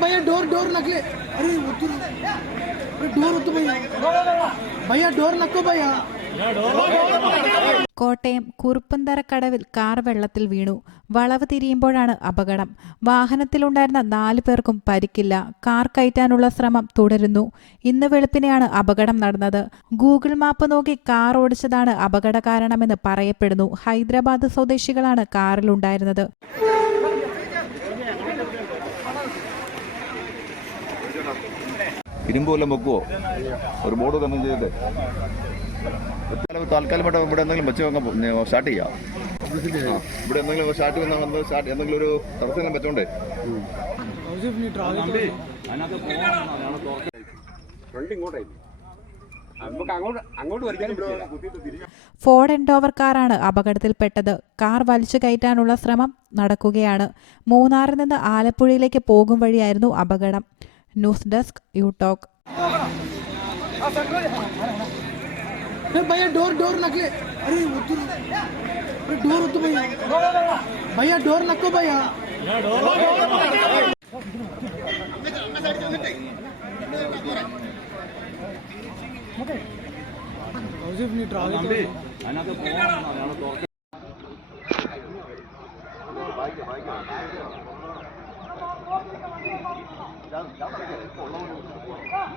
भैया door door नकले अरे door भैया डोर नको भैया കോട്ടയം കുറുപ്പന്തറക്കടവിൽ കാർ വെള്ളത്തിൽ വീണു. വളവ് തിരിയുമ്പോഴാണ് അപകടം. വാഹനത്തിലുണ്ടായിരുന്ന 4 പേർക്കും പരിക്കില്ല. കാർ കയറ്റാനുള്ള ശ്രമം തുടരുന്നു. ഇന്ന് വെളുപ്പിനെയാണ് അപകടം നടന്നത്. ഗൂഗിൾ മാപ്പ് നോക്കി കാർ ഓടിച്ചതാണ് അപകട കാരണമെന്ന് പറയപ്പെടുന്നു. ഹൈദരാബാദ് സ്വദേശികളാണ് കാറിലുണ്ടായിരുന്നത്. ഇരുമ്പോലം വെക്കുവോ? ഒരു ബോർഡ് തന്നെ ചെയ്തേ. താൽക്കാലമായിട്ട് ഇവിടെ എന്തെങ്കിലും വെച്ച് സ്റ്റാർട്ട് ചെയ്യാം. ഇവിടെ എന്തെങ്കിലും സ്റ്റാർട്ട് എന്തെങ്കിലും ഒരു തടസ്സം വെച്ചോണ്ടേ. ഫോർഡ് എൻഡോവർ കാറാണ് അപകടത്തിൽപ്പെട്ടത്. കാർ വലിച്ചു കയറ്റാനുള്ള ശ്രമം നടക്കുകയാണ്. മൂന്നാറിൽ നിന്ന് ആലപ്പുഴയിലേക്ക് പോകും വഴിയായിരുന്നു അപകടം. News desk you talk. भैया डोर डोर नकले अरे डोर भैया डोर नको भैया ഞാൻ